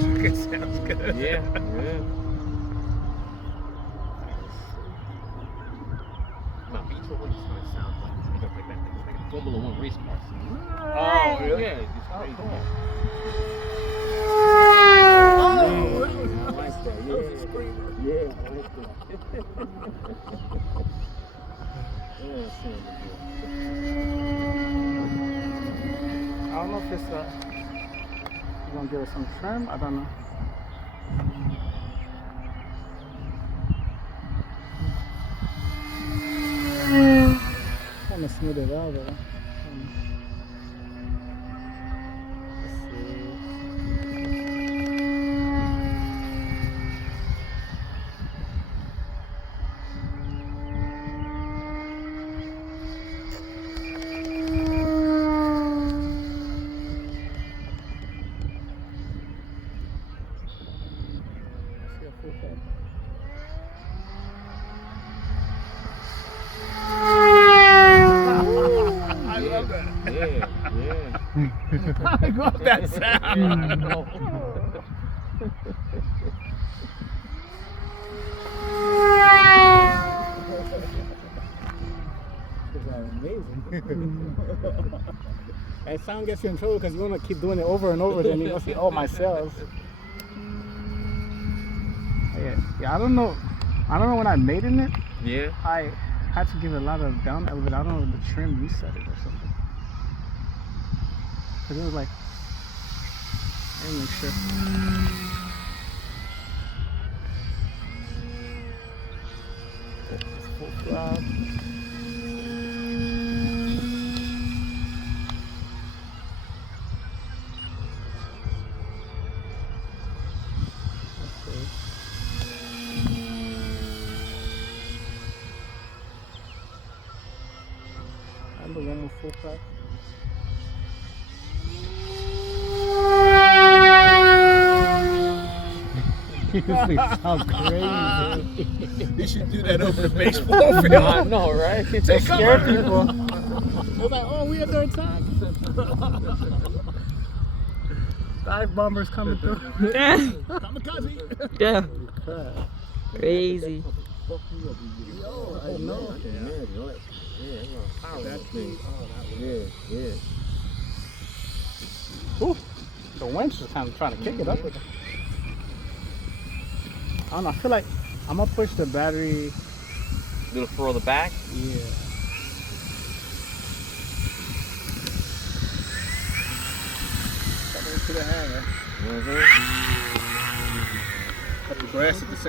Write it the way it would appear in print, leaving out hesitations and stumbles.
It sounds good. Yeah. My beach roller just kind of sounds like you know, like that. It's like a Formula One race car. Oh, really? Yeah, it's just crazy. Cool. I like that. That was a screamer. Yeah, I like that. Yeah, I don't know if it's gonna give it some trim. I don't know. Kind of smooth it out though. Let's see. See a full pad. I love that. yeah. I love that sound. Amazing. That sound gets you in trouble because you want to keep doing it over and over. Then you go see, oh, my cells. Yeah, I don't know. When I made it. Yeah. I had to give it a lot of down elevate. I don't know if the trim reset it or something. Cause it was like, let me make sure. It's full throttle. Let's see. I'll do one more full pack. This thing sounds crazy. You should do that over the baseball field. I know, right? They scare people. They're like, oh, we under attack. Dive bombers coming through. Yeah. Kamikaze. Yeah. Crap. Crazy. Yo, I know. That thing. Yeah. Ooh, the winch is kind of trying to kick it up with it. I don't know. I feel like I'm gonna push the battery. Little further back. Yeah. Coming to the hammer. Mm-hmm. Cut the grass at the same